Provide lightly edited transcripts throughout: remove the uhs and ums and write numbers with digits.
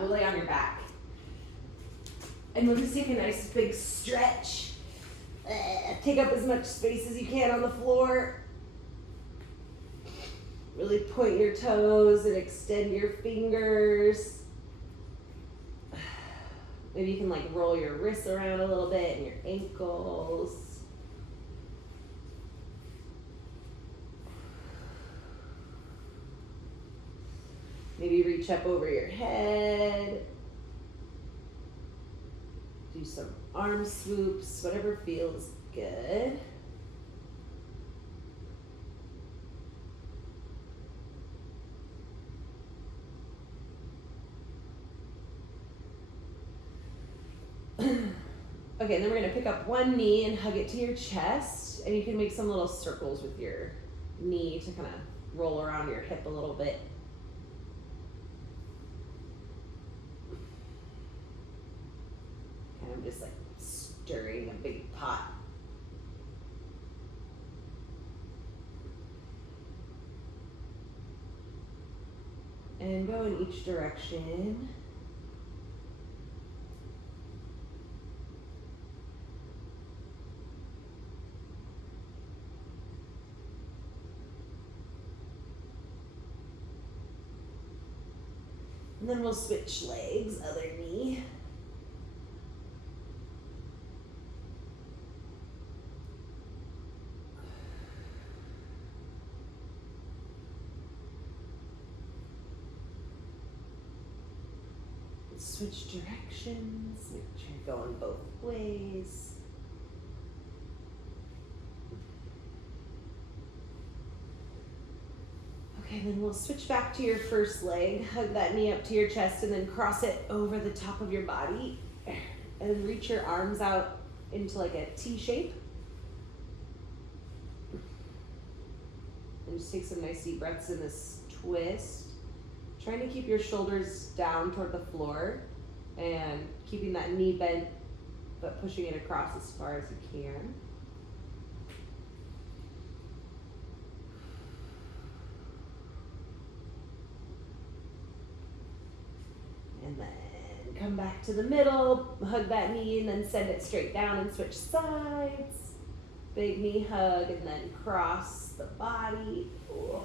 We'll lay on your back. And we'll just take a nice big stretch. Take up as much space as you can on the floor. Really point your toes and extend your fingers. Maybe you can like roll your wrists around a little bit and your ankles. Maybe reach up over your head. Do some arm swoops, whatever feels good. Okay, then we're gonna pick up one knee and hug it to your chest, and you can make some little circles with your knee to kind of roll around your hip a little bit. Kind of just like stirring a big pot. And go in each direction. And then we'll switch legs, other knee. Switch directions, make sure you're going both ways. Okay, then we'll switch back to your first leg. Hug that knee up to your chest and then cross it over the top of your body. And reach your arms out into like a T shape. And just take some nice deep breaths in this twist. Trying to keep your shoulders down toward the floor and keeping that knee bent, but pushing it across as far as you can. And then come back to the middle, hug that knee and then send it straight down and switch sides. Big knee hug and then cross the body. Ooh.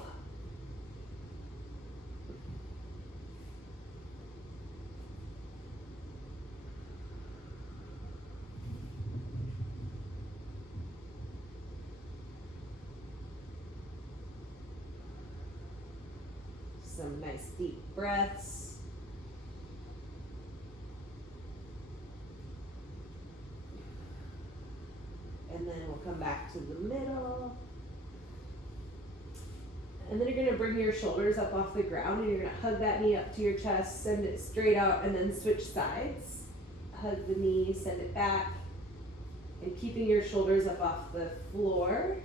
Some nice deep breaths. And then we'll come back to the middle. And then you're gonna bring your shoulders up off the ground and you're gonna hug that knee up to your chest, send it straight out and then switch sides. Hug the knee, send it back. And keeping your shoulders up off the floor.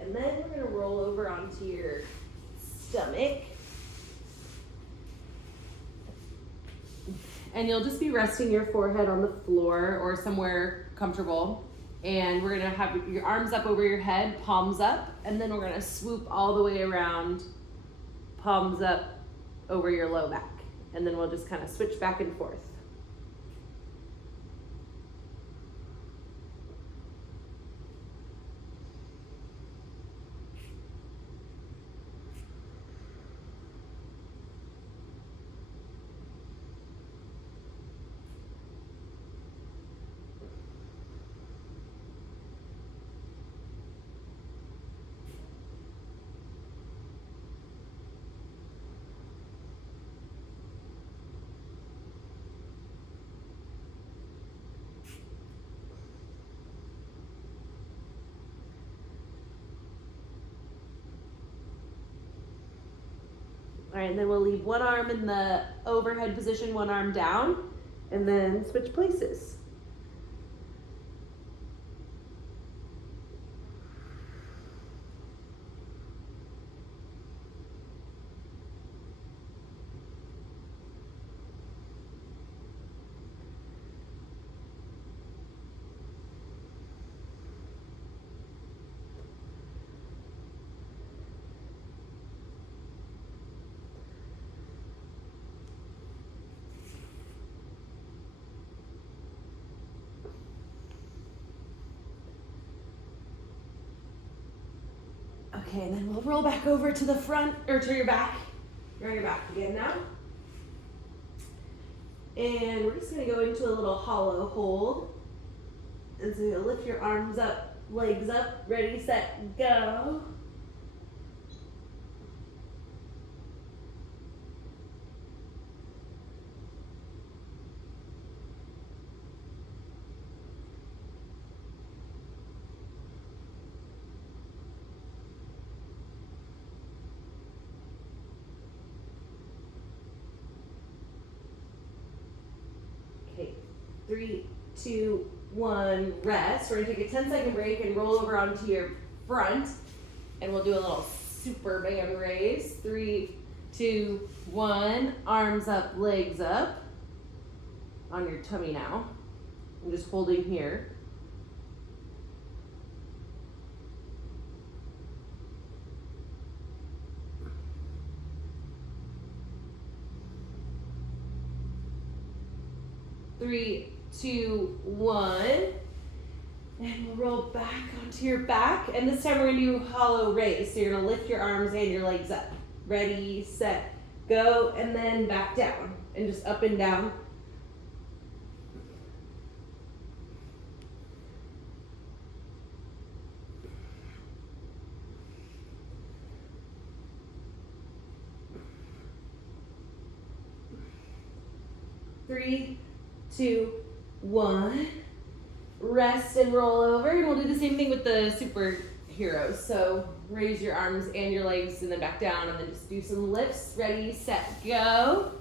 And then we're gonna roll over onto your stomach. And you'll just be resting your forehead on the floor or somewhere comfortable. And we're gonna have your arms up over your head, palms up, and then we're gonna swoop all the way around, palms up over your low back. And then we'll just kind of switch back and forth. All right, and then we'll leave one arm in the overhead position, one arm down, and then switch places. Okay, and then we'll roll back over to the front, or to your back. You're on your back again now. And we're just gonna go into a little hollow hold. And so you'll lift your arms up, legs up, ready, set, go. Okay, 3, 2, 1, rest. We're gonna take a 10-second break and roll over onto your front. And we'll do a little Superman raise. 3, 2, 1, arms up, legs up. On your tummy now. I'm just holding here. Three, 2, 1. And we'll roll back onto your back. And this time we're gonna do hollow raise. So you're gonna lift your arms and your legs up. Ready, set, go, and then back down. And just up and down. Three, 2, 1. Rest and roll over. And we'll do the same thing with the superheroes. So raise your arms and your legs and then back down and then just do some lifts. Ready, set, go.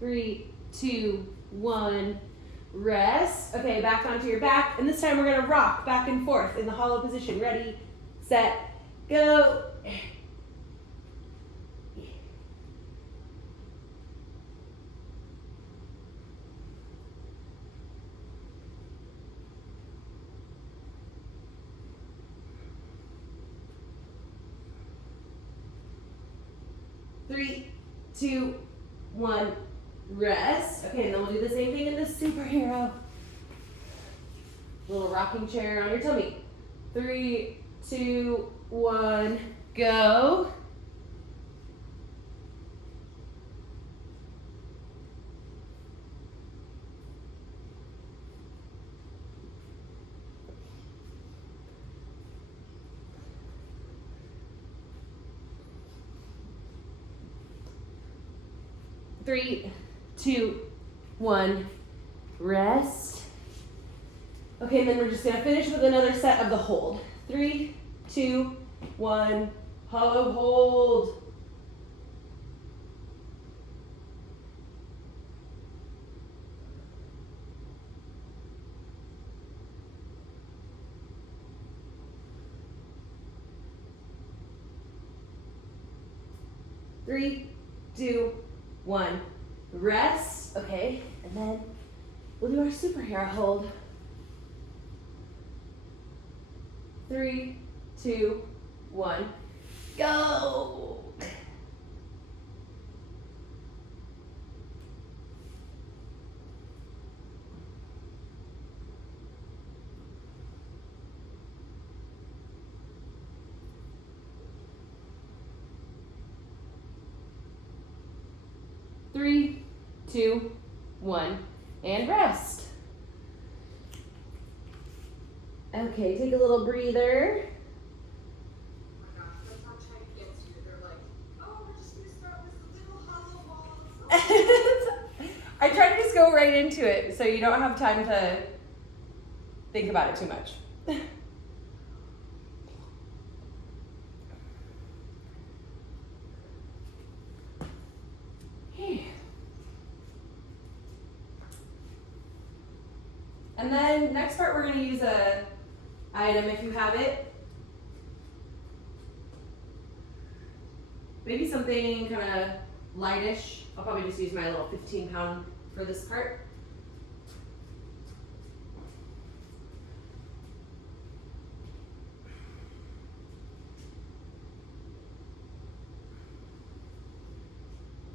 Three, 2, 1, rest. Okay, back onto your back. And this time we're gonna rock back and forth in the hollow position. Ready, set, go. 3, 2, 1, rest. Okay, and then we'll do the same thing in the superhero. Little rocking chair on your tummy. 3, 2, 1, go. Three, 2, 1, rest. Okay, and then we're just gonna finish with another set of the hold. 3, 2, 1, hollow hold. Three, 2, 1, rest. Okay, and then we'll do our superhero hold. 3, 2, 1, go. Three, 2, 1, and rest. Okay, take a little breather. Oh my gosh, that's how China gets you. They're like, oh, we're just gonna start with a little I try to just go right into it so you don't have time to think about it too much. And then next part, we're going to use a item if you have it. Maybe something kind of lightish. I'll probably just use my little 15-pound for this part.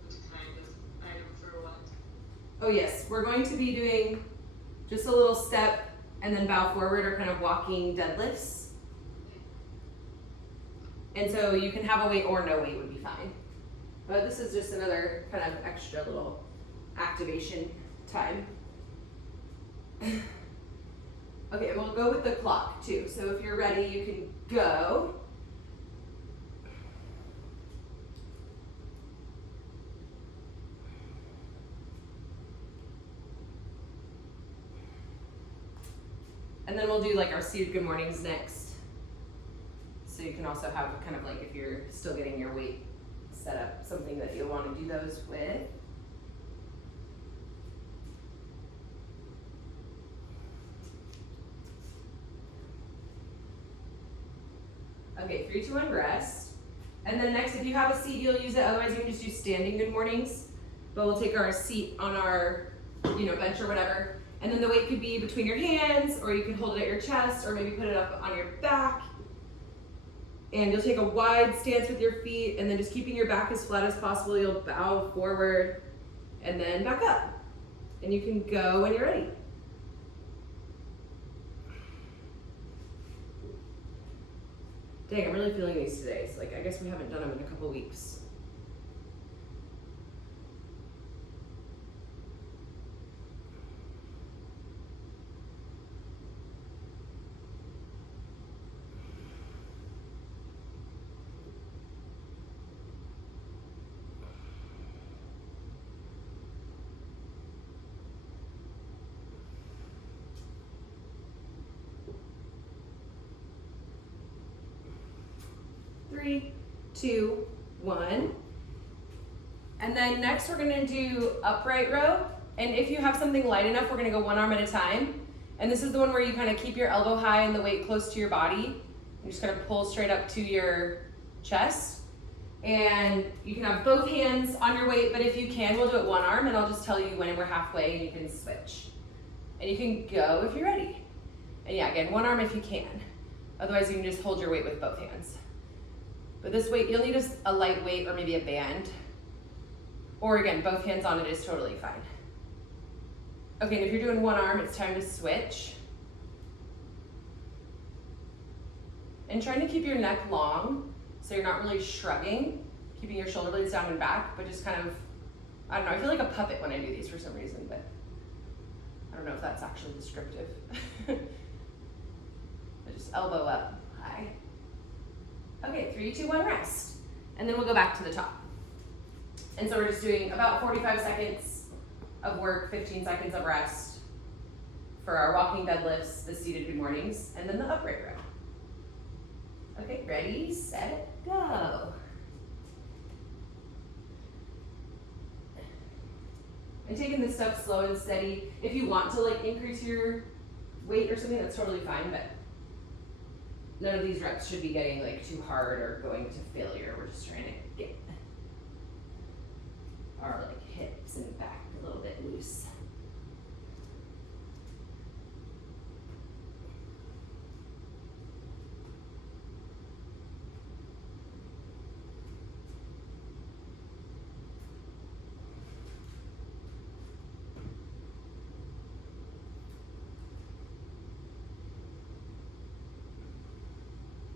Kind of item for what? Oh yes, we're going to be doing just a little step and then bow forward, or kind of walking deadlifts. And so you can have a weight or no weight would be fine. But this is just another kind of extra little activation time. Okay, and we'll go with the clock too. So if you're ready, you can go. And then we'll do like our seated good mornings next. So you can also have kind of like, if you're still getting your weight set up, something that you'll want to do those with. Okay, 3, 2, 1, rest. And then next, if you have a seat, you'll use it. Otherwise, you can just do standing good mornings. But we'll take our seat on our, bench or whatever. And then the weight could be between your hands, or you can hold it at your chest, or maybe put it up on your back. And you'll take a wide stance with your feet, and then just keeping your back as flat as possible, you'll bow forward and then back up. And you can go when you're ready. Dang, I'm really feeling these today. It's like, I guess we haven't done them in a couple weeks. Three, 2, 1. And then next we're gonna do upright row. And if you have something light enough, we're gonna go one arm at a time. And this is the one where you kind of keep your elbow high and the weight close to your body. You're just gonna pull straight up to your chest. And you can have both hands on your weight, but if you can, we'll do it one arm, and I'll just tell you when we're halfway and you can switch. And you can go if you're ready. And yeah, again, one arm if you can. Otherwise you can just hold your weight with both hands. But this weight, you'll need a light weight or maybe a band. Or again, both hands on it is totally fine. Okay, and if you're doing one arm, it's time to switch. And trying to keep your neck long, so you're not really shrugging, keeping your shoulder blades down and back, but just kind of, I don't know, I feel like a puppet when I do these for some reason, but I don't know if that's actually descriptive. But just elbow up, high. Okay, 3, 2, 1, rest. And then we'll go back to the top. And so we're just doing about 45 seconds of work, 15 seconds of rest for our walking deadlifts, the seated good mornings, and then the upright row. Okay, ready, set, go. And taking this stuff slow and steady. If you want to like increase your weight or something, that's totally fine, but none of these reps should be getting like too hard or going to failure. We're just trying to get our like hips and back a little bit loose.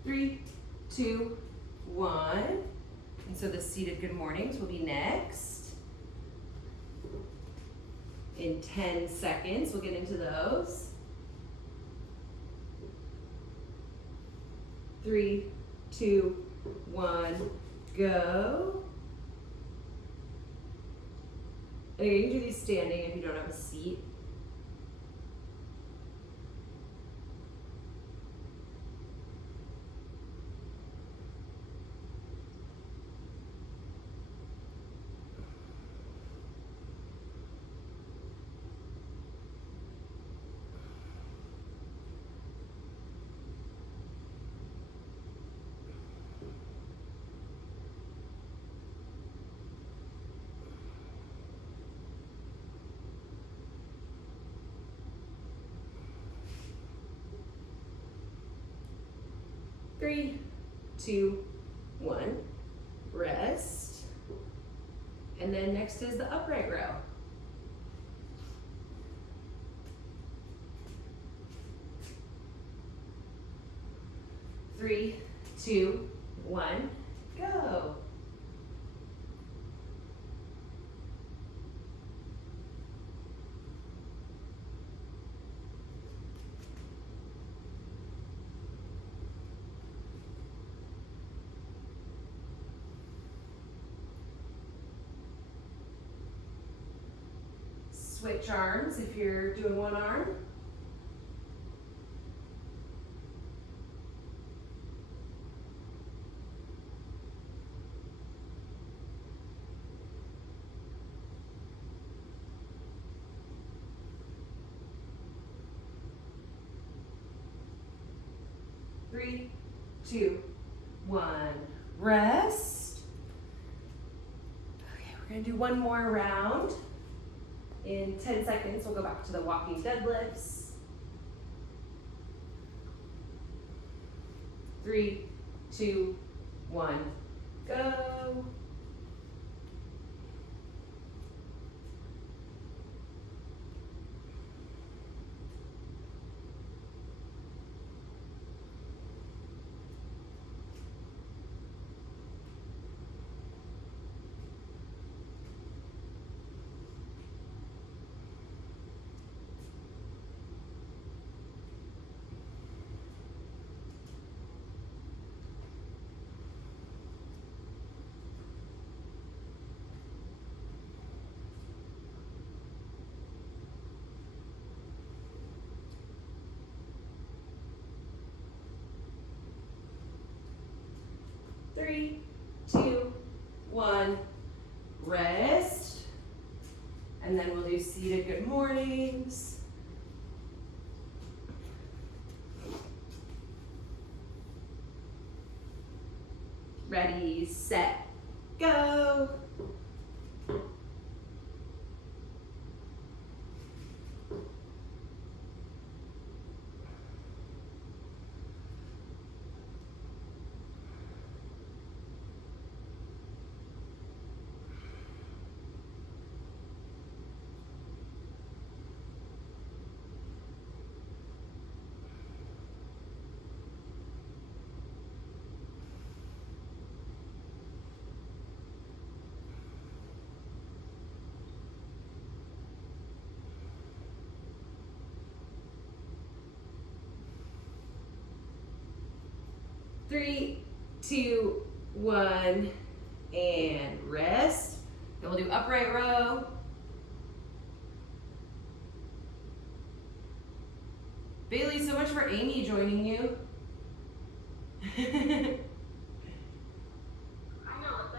Three, 2, 1. And so the seated good mornings will be next. In 10 seconds, we'll get into those. 3, 2, 1, go. And again, you can do these standing if you don't have a seat. Three, two, one. Rest. And then next is the upright row. Three, two, one, go. Switch arms if you're doing one arm. Three, two, one, rest. Okay, we're gonna do one more round. In 10 seconds, we'll go back to the walking deadlifts. 3, 2, 1, go. Three, two, one, rest. And then we'll do seated good mornings. Ready, set, go. Three, two, one, and rest. Then we'll do upright row. Bailey, so much for Amy joining you. I know what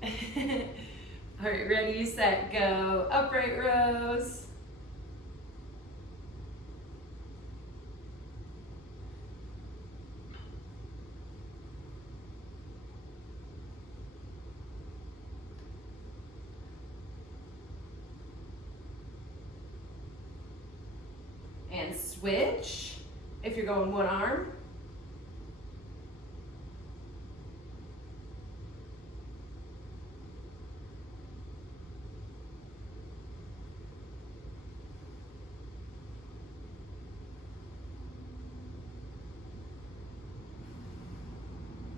the heck. All right, ready, set, go. Upright rows. And switch if you're going one arm.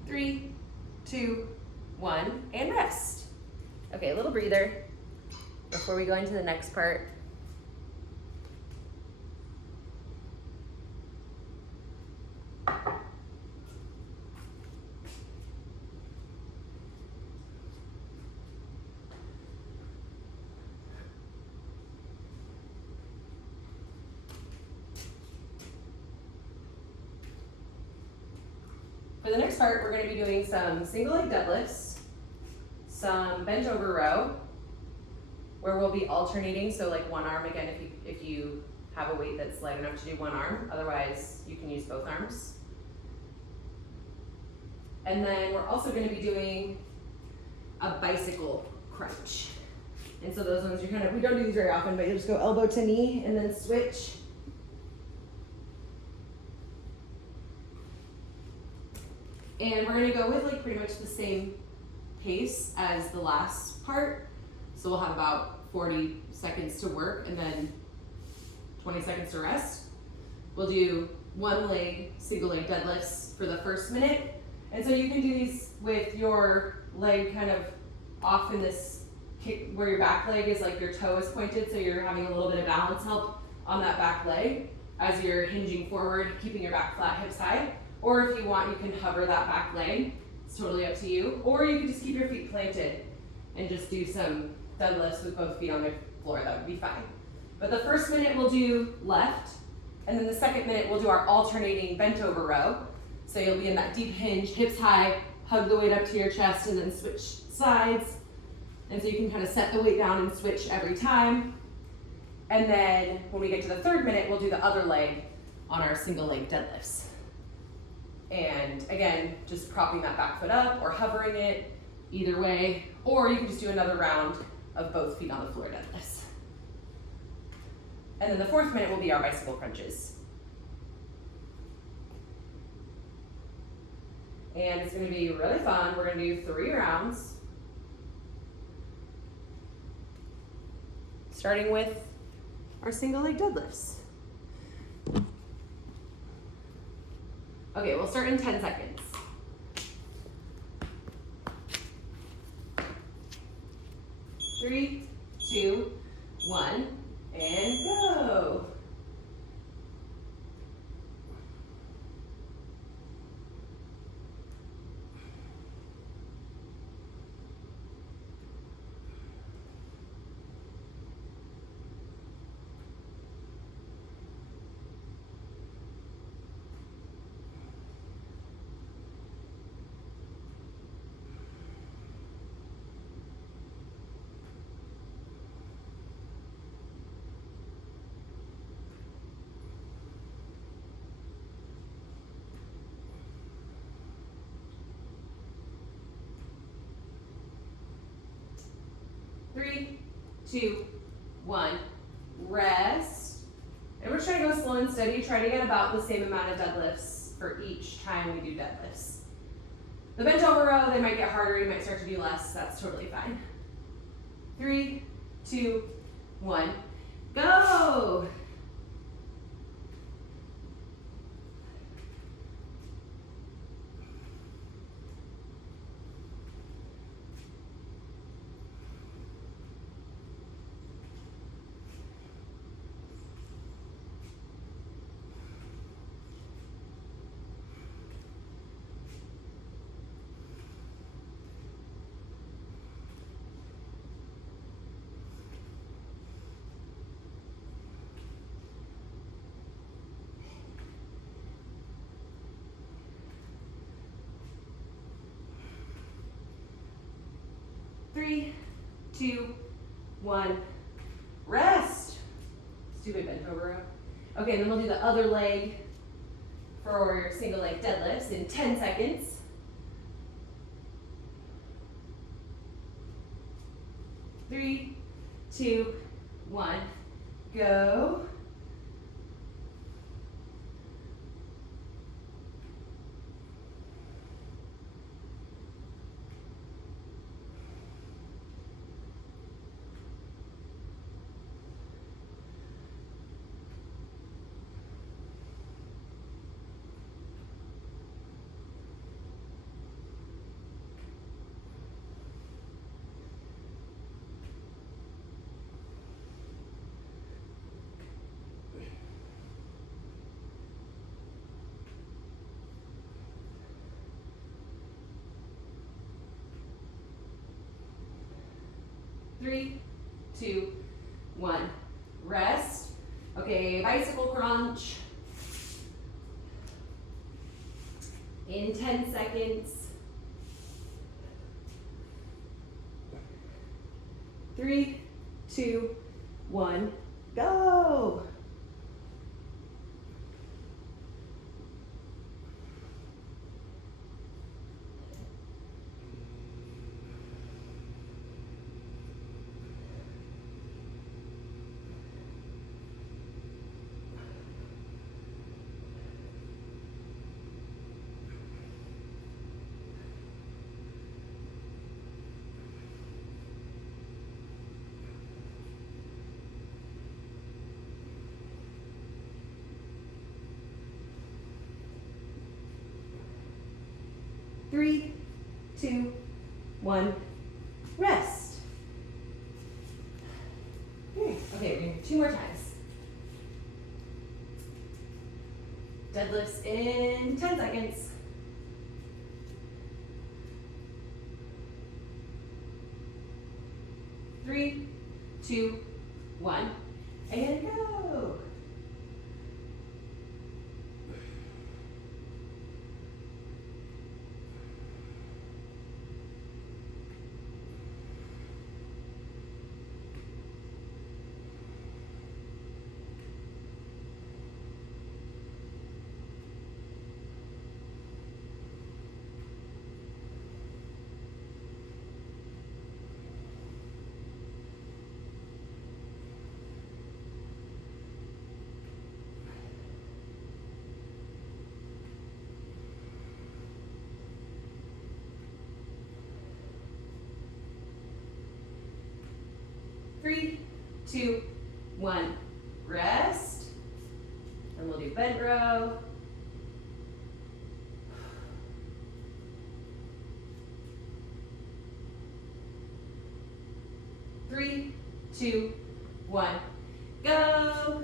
Three, two, one, and rest. Okay, a little breather before we go into the next part. the next part, we're gonna be doing some single leg deadlifts, some bent over row, where we'll be alternating, so like one arm again if you have a weight that's light enough to do one arm, otherwise you can use both arms. And then we're also gonna be doing a bicycle crunch. And so those ones, we don't do these very often, but you'll just go elbow to knee and then switch. And we're gonna go with like pretty much the same pace as the last part. So we'll have about 40 seconds to work and then 20 seconds to rest. We'll do one leg, single leg deadlifts for the first minute. And so you can do these with your leg kind of off in this kick where your back leg is, like your toe is pointed, so you're having a little bit of balance help on that back leg as you're hinging forward, keeping your back flat, hips high. Or if you want, you can hover that back leg. It's totally up to you. Or you can just keep your feet planted and just do some deadlifts with both feet on the floor. That would be fine. But the first minute we'll do left, and then the second minute we'll do our alternating bent over row. So you'll be in that deep hinge, hips high, hug the weight up to your chest, and then switch sides. And so you can kind of set the weight down and switch every time. And then when we get to the third minute, we'll do the other leg on our single leg deadlifts. And again, just propping that back foot up or hovering it, either way. Or you can just do another round of both feet on the floor deadlifts. And then the fourth minute will be our bicycle crunches. And it's gonna be really fun. We're gonna do 3 rounds. Starting with our single leg deadlifts. Okay, we'll start in 10 seconds. 3, 2, 1, and go. Three, 2, 1, rest. And we're trying to go slow and steady, try to get about the same amount of deadlifts for each time we do deadlifts. The bent over row, they might get harder, you might start to do less, that's totally fine. 3, 2, 1, go! Three, 2, 1, rest. Stupid bent over row. Okay, then we'll do the other leg for your single leg deadlifts in 10 seconds. 3, 2, 1, go. Three, 2, 1, rest. Okay, bicycle crunch. In 10 seconds. 3, 2, 1, go. Three, two, one, rest. Okay, we're gonna do 2 more times. Deadlifts in 10 seconds. 3, 2, 1, and go. Three, two, one, rest. And we'll do bent row. Three, two, one, go.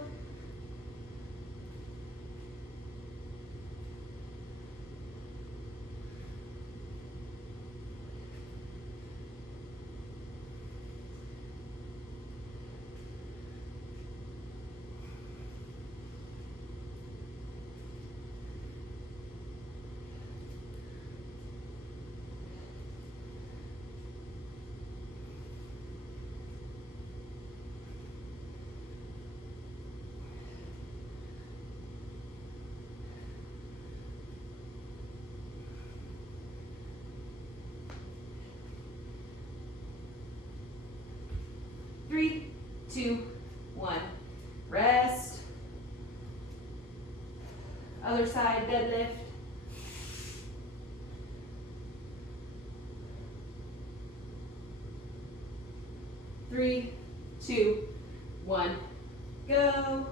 Three, two, one, rest. Other side, deadlift. Three, two, one, go.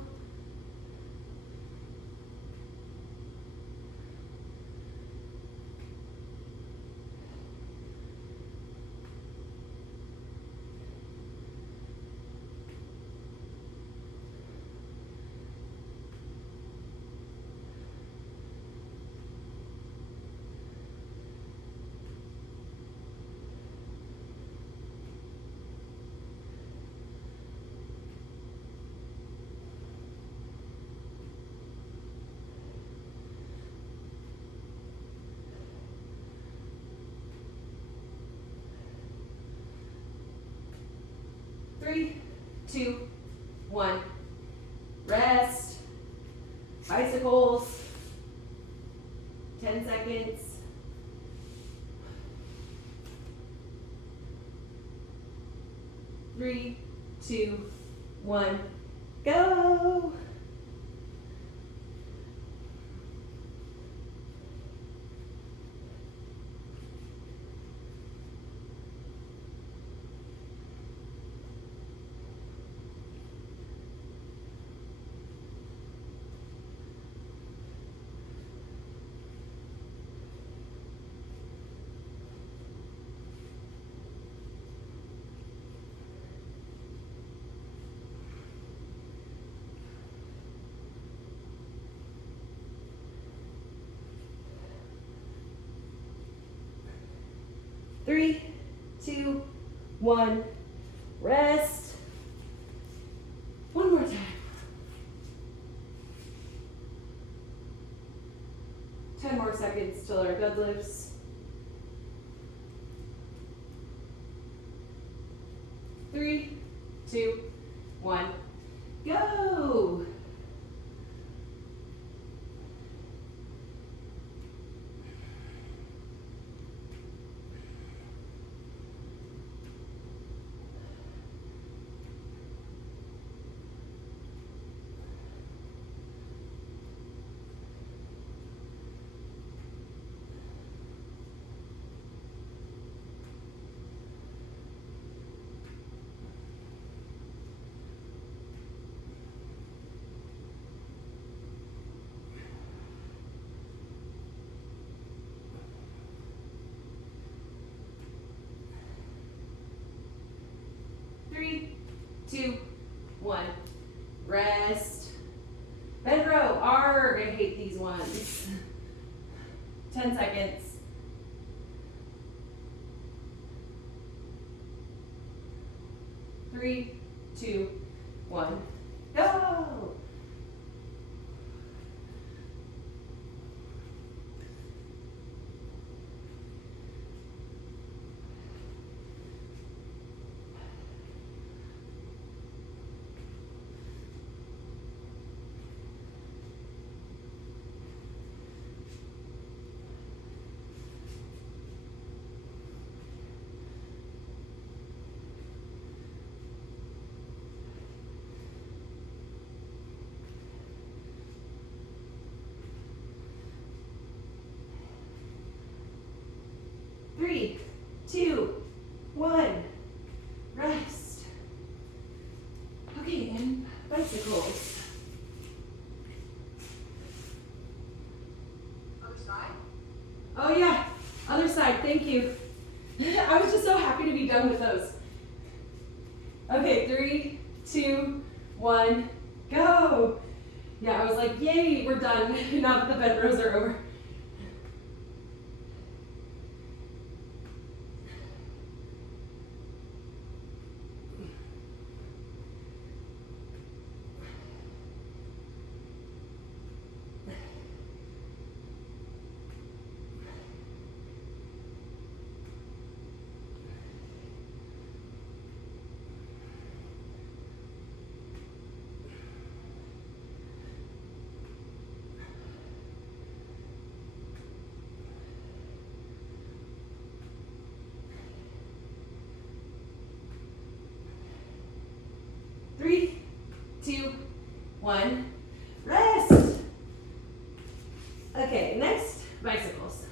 Three, two, one, rest. Bicycles, 10 seconds. Three, two, one, go. Three, two, one, rest. One more time. Ten more seconds. Still our deadlifts. 3, 2, 1, go. Three, two, one. Rest. Bend row. Arg, I hate these ones. 10 seconds. 3, 2, 1. Go! Three, two, one. Rest. Okay, and bicycles. Other side? Oh yeah, other side, thank you. I was just so happy to be done with those. Okay, 3, 2, 1, go. Yeah, I was like, yay, we're done. Now that the bent rows are over. Three, two, one, rest. Okay, next, bicycles.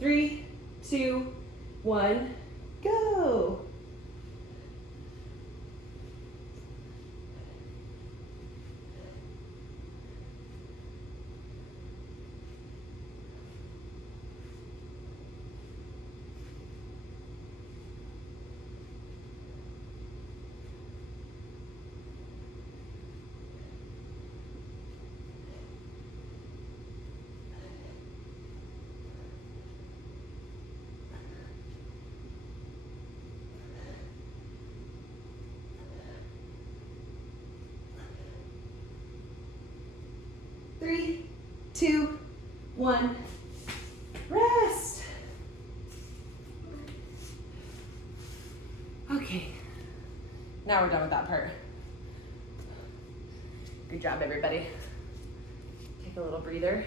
3, 2, 1, go. Three, two, one, rest. Okay, now we're done with that part. Good job, everybody. Take a little breather.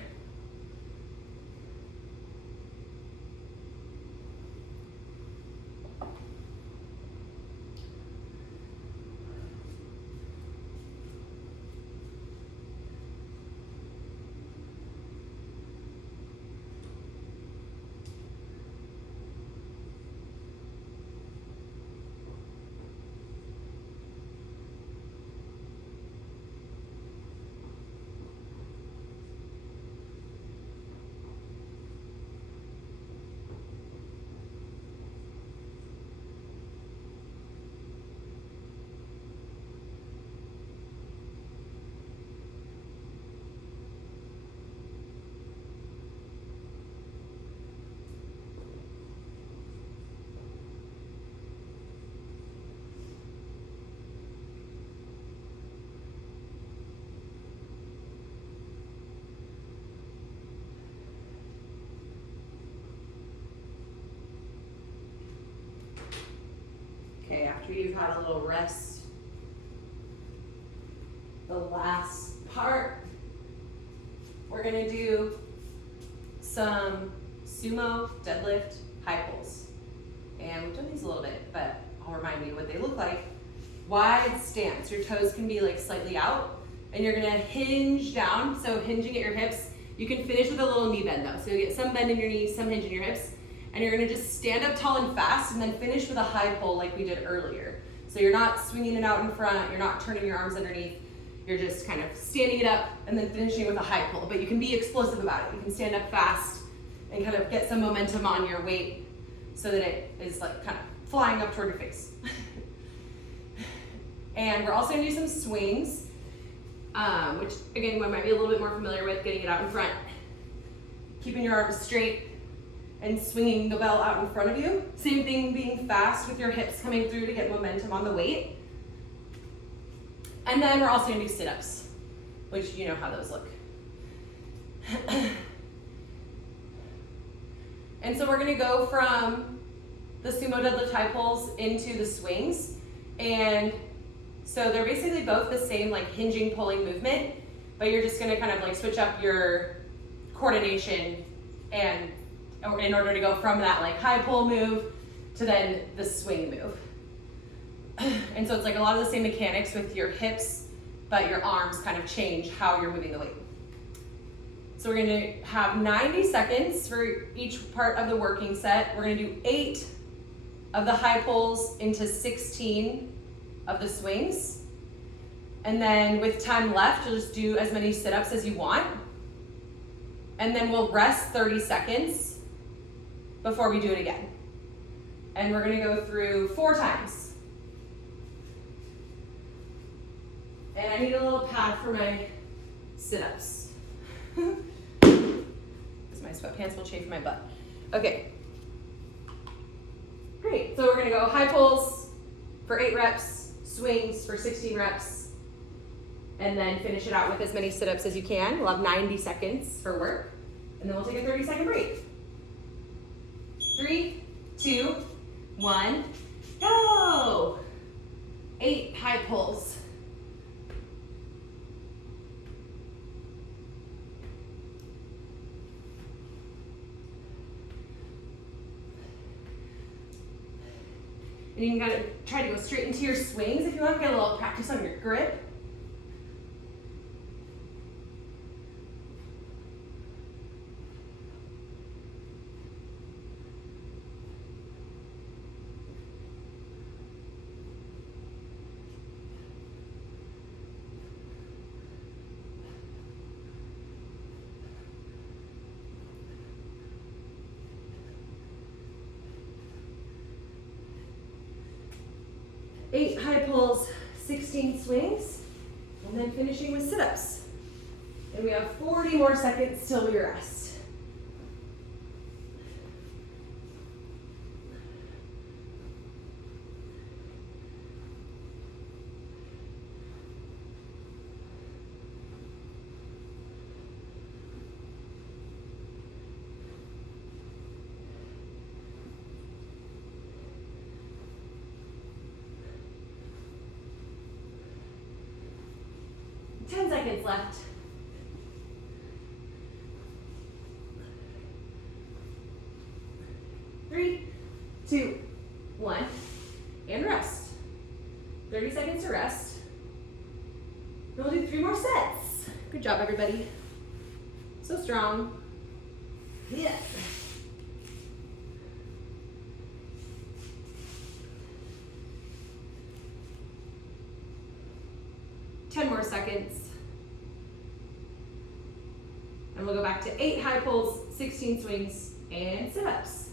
after you've had a little rest. The last part, we're gonna do some sumo deadlift high pulls. And we've done these a little bit, but I'll remind you what they look like. Wide stance, your toes can be like slightly out, and you're gonna hinge down, so hinging at your hips. You can finish with a little knee bend though, so you get some bend in your knees, some hinge in your hips, and you're gonna just stand up tall and fast, and then finish with a high pull like we did earlier. So you're not swinging it out in front, you're not turning your arms underneath, you're just kind of standing it up and then finishing with a high pull, but you can be explosive about it. You can stand up fast and kind of get some momentum on your weight so that it is like kind of flying up toward your face. And we're also gonna do some swings, which again, one might be a little bit more familiar with, getting it out in front, keeping your arms straight and swinging the bell out in front of you. Same thing, being fast with your hips coming through to get momentum on the weight. And then we're also gonna do sit-ups, which you know how those look. And so we're gonna go from the sumo deadlift high pulls into the swings. And so they're basically both the same like hinging, pulling movement, but you're just gonna kind of like switch up your coordination and in order to go from that like high pull move to then the swing move. And so it's like a lot of the same mechanics with your hips, but your arms kind of change how you're moving the weight. So we're gonna have 90 seconds for each part of the working set. We're gonna do 8 of the high pulls into 16 of the swings. And then with time left, you'll just do as many sit-ups as you want. And then we'll rest 30 seconds before we do it again. And we're gonna go through 4 times. And I need a little pad for my sit-ups. Because my sweatpants will chafe my butt. Okay. Great, so we're gonna go high pulls for 8 reps, swings for 16 reps, and then finish it out with as many sit-ups as you can. We'll have 90 seconds for work, and then we'll take a 30-second break. 3, 2, 1, go! 8 high pulls. And you can kind of try to go straight into your swings if you want to get a little practice on your grip. Eight high pulls, 16 swings, and then finishing with sit-ups. And we have 40 more seconds till we rest. Left. Three, 2, 1, and rest. 30 seconds to rest. We'll do 3 more sets. Good job, everybody. So strong. Yeah. More seconds. And we'll go back to 8 high pulls, 16 swings, and sit-ups.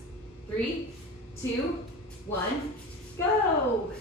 3, 2, 1, go!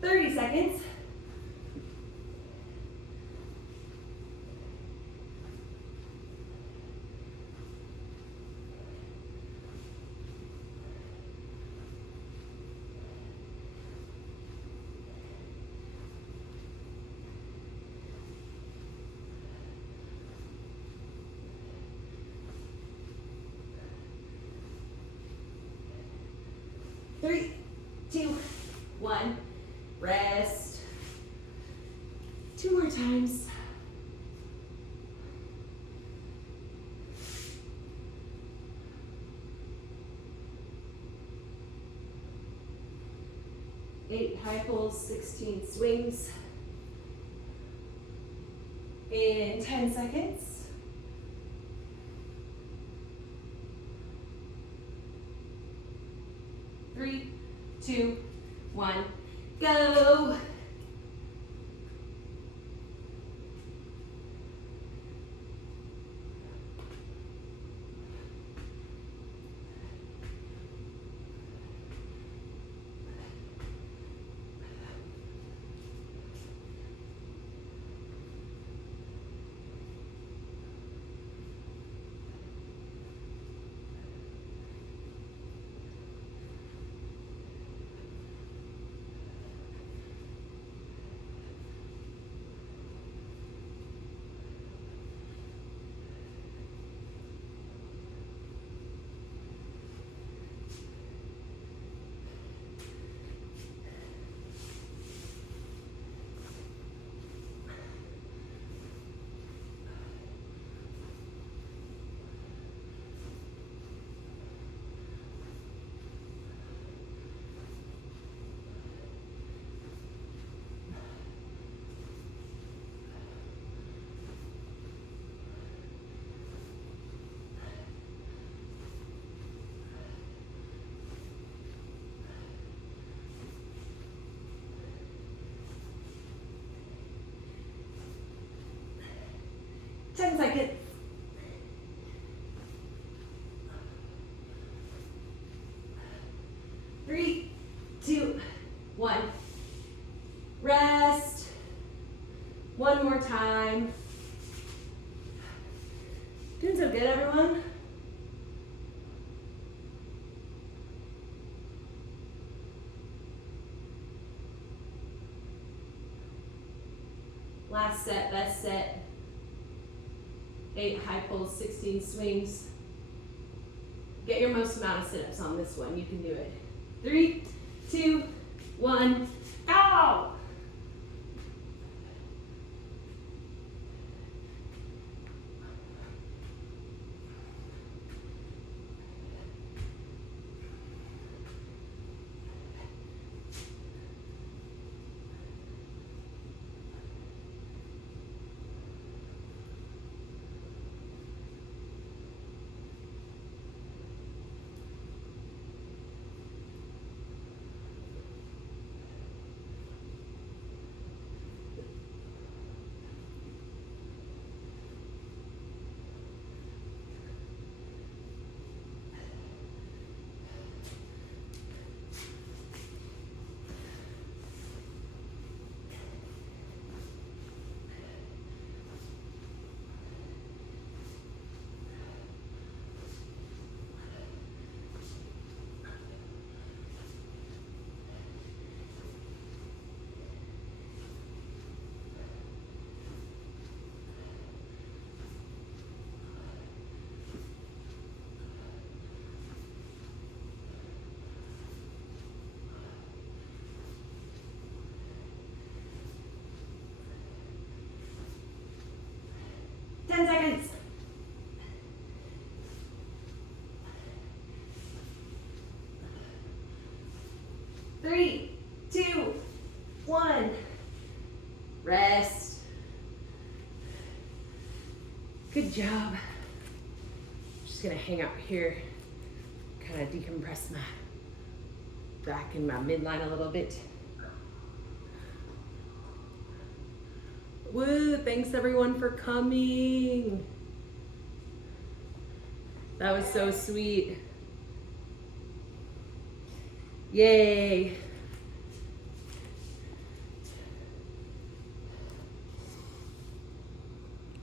30 seconds. Three, two, one. Rest. 2 more times. Eight high pulls, 16 swings. In 10 seconds. 3, 2, 1, go. Ten seconds. 3, 2, 1. Rest. One more time. Doing so good, everyone. Last set, best set. 8 high pulls, 16 swings. Get your most amount of sit-ups on this one. You can do it. 3, 2, 1, go! Seconds. 3, 2, 1. Rest. Good job. Just gonna hang out here, kind of decompress my back and my midline a little bit. Woo, thanks everyone for coming. That was so sweet. Yay.